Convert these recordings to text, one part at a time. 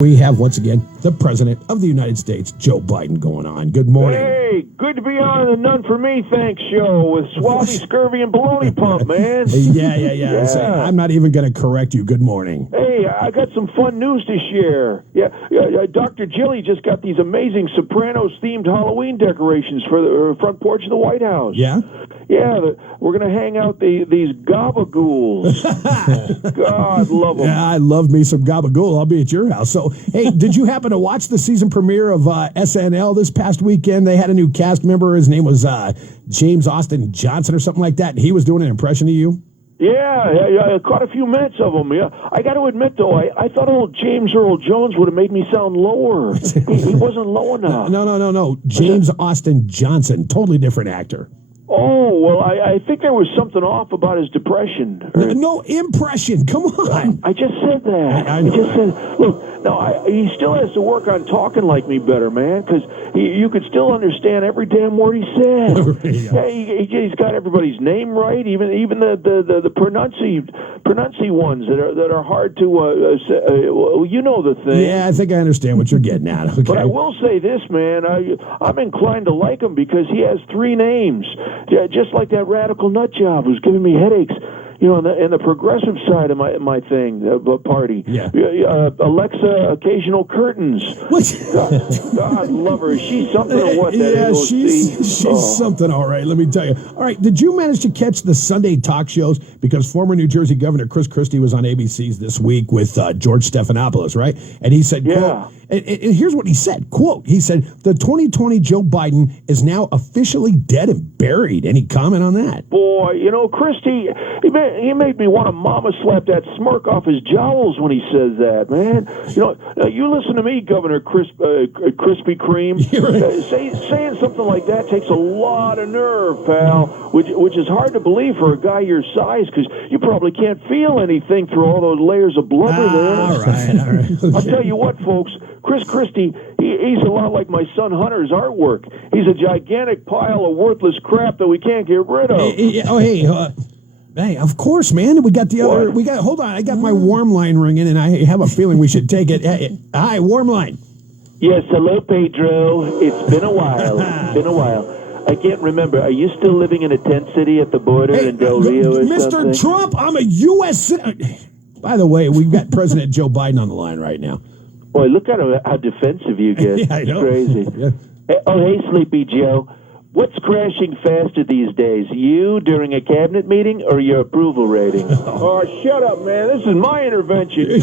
We have, once again, the President of the United States, Joe Biden, going on. Good morning. Hey, good to be on the None For Me Thanks show with Swabby, Scurvy, and Baloney Pump, man. Yeah. So I'm not even going to correct you. Good morning. Hey, I got some fun news to share. Dr. Jilly just got these amazing Sopranos-themed Halloween decorations for the front porch of the White House. Yeah? Yeah, we're going to hang out these gabagools. God, love them. Yeah, I love me some gabagool. I'll be at your house. So, hey, did you happen to watch the season premiere of SNL this past weekend? They had a new cast member. His name was James Austin Johnson or something like that, and he was doing an impression of you. Yeah, I caught a few minutes of him. Yeah, I got to admit though, I thought old James Earl Jones would have made me sound lower. he wasn't low enough. No. James Austin Johnson, totally different actor. Oh, well, I think there was something off about his depression. No impression. Come on. I just said that. I just said, look, no, he still has to work on talking like me better, man, because you could still understand every damn word he said. He's got everybody's name right, even the pronunci ones that are hard to say. You know the thing. Yeah, I think I understand what you're getting at. Okay. But I will say this, man, I'm inclined to like him because he has three names. Yeah, just like that radical nut job who's giving me headaches, in the progressive side of my thing, party. Yeah. Alexa, occasional curtains. What? God love her. Is she something or what? Yeah, she's something, all right, let me tell you. All right, did you manage to catch the Sunday talk shows? Because former New Jersey Governor Chris Christie was on ABC's this week with George Stephanopoulos, right? And he said, quote, and here's what he said, quote, he said, the 2020 Joe Biden is now officially dead and buried. Any comment on that? Boy, Christie, he made me want to mama slap that smirk off his jowls when he says that, man. You listen to me, Governor Krispy Kreme. Saying something like that takes a lot of nerve, pal, which is hard to believe for a guy your size because you probably can't feel anything through all those layers of blubber there. All right. Okay. I'll tell you what, folks, Chris Christie, he's a lot like my son Hunter's artwork. He's a gigantic pile of worthless crap that we can't get rid of. Hey, of course, man. We got the other. Hold on. I got my warm line ringing, and I have a feeling we should take it. Hi, warm line. Yes, hello, Pedro. It's been a while. I can't remember. Are you still living in a tent city at the border in Del Rio or something? Mr. Trump, I'm a U.S. citizen. By the way, we've got President Joe Biden on the line right now. Boy, look at how defensive you get. Yeah, I know. It's crazy. Yeah. Hey, Sleepy Joe. What's crashing faster these days? You during a cabinet meeting or your approval rating? Oh, shut up, man. This is my intervention.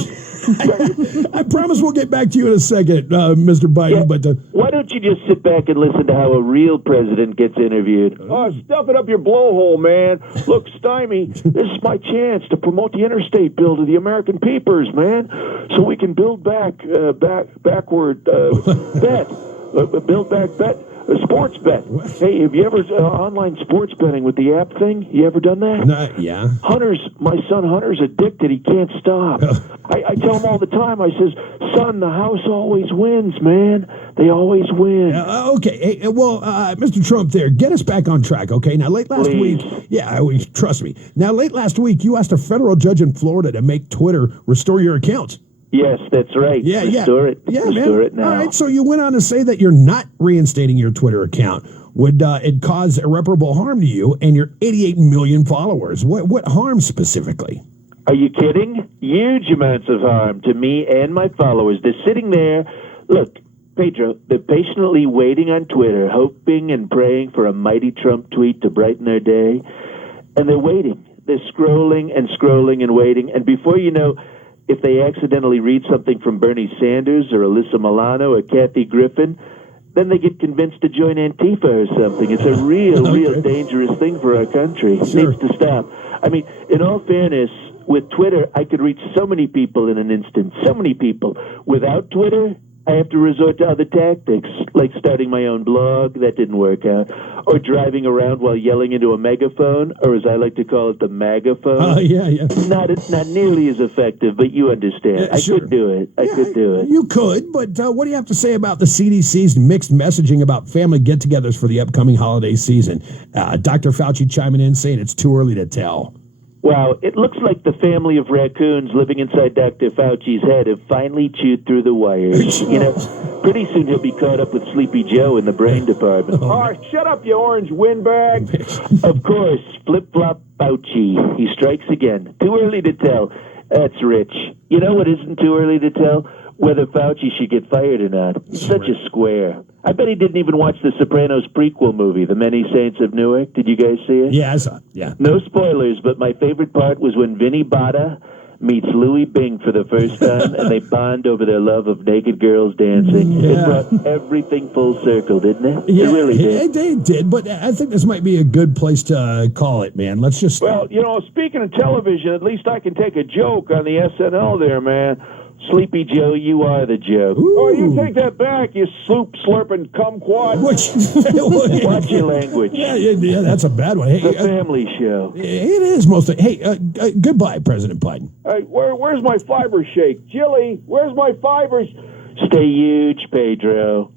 I promise we'll get back to you in a second, Mr. Biden. Yeah, but why don't you just sit back and listen to how a real president gets interviewed? Oh, stuff it up your blowhole, man. Look, Stymie, this is my chance to promote the interstate bill to the American peepers, man, so we can build backward bet. Build back bet. A sports bet. Hey, have you ever online sports betting with the app thing? You ever done that? Yeah. My son Hunter's addicted. He can't stop. I tell him all the time. I says, son, the house always wins, man. They always win. Okay. Hey, well, Mr. Trump, there, get us back on track. Okay. Now, late last week, trust me. Now, late last week, you asked a federal judge in Florida to make Twitter restore your accounts. Yes, that's right. Restore it. Restore it now. All right, so you went on to say that you're not reinstating your Twitter account. Would it cause irreparable harm to you and your 88 million followers? What harm specifically? Are you kidding? Huge amounts of harm to me and my followers. They're sitting there. Look, Pedro, they're patiently waiting on Twitter, hoping and praying for a mighty Trump tweet to brighten their day. And they're waiting. They're scrolling and waiting. And before you know, if they accidentally read something from Bernie Sanders or Alyssa Milano or Kathy Griffin, then they get convinced to join Antifa or something. It's a real dangerous thing for our country. It needs to stop. I mean, in all fairness, with Twitter, I could reach so many people in an instant, so many people. Without Twitter, I have to resort to other tactics, like starting my own blog. That didn't work out. Or driving around while yelling into a megaphone, or as I like to call it, the magaphone. Yeah. Not nearly as effective, but you understand. I could do it. I could do it. You could, but what do you have to say about the CDC's mixed messaging about family get-togethers for the upcoming holiday season? Dr. Fauci chiming in saying it's too early to tell. Wow, it looks like the family of raccoons living inside Dr. Fauci's head have finally chewed through the wires. You know, pretty soon he'll be caught up with Sleepy Joe in the brain department. Oh, shut up, you orange windbag. Of course, flip-flop Fauci. He strikes again. Too early to tell. That's rich. You know what isn't too early to tell? Whether Fauci should get fired or not. He's such a square. I bet he didn't even watch the Sopranos prequel movie, The Many Saints of Newark. Did you guys see it? Yeah, I saw it. Yeah. No spoilers, but my favorite part was when Vinny Bada meets Louis Bing for the first time, and they bond over their love of naked girls dancing. Yeah. It brought everything full circle, didn't it? Yeah, It really did. It did, but I think this might be a good place to call it, man. Let's just... Well, you know, speaking of television, at least I can take a joke on the SNL there, man. Sleepy Joe, you are the joke. Ooh. Oh, you take that back, you sloop slurping kumquat. Watch your language. Yeah, that's a bad one. Hey, The family show. it is mostly. Hey, goodbye, President Biden. Hey, where's my fiber shake? Jilly, where's my fibers? Stay huge, Pedro.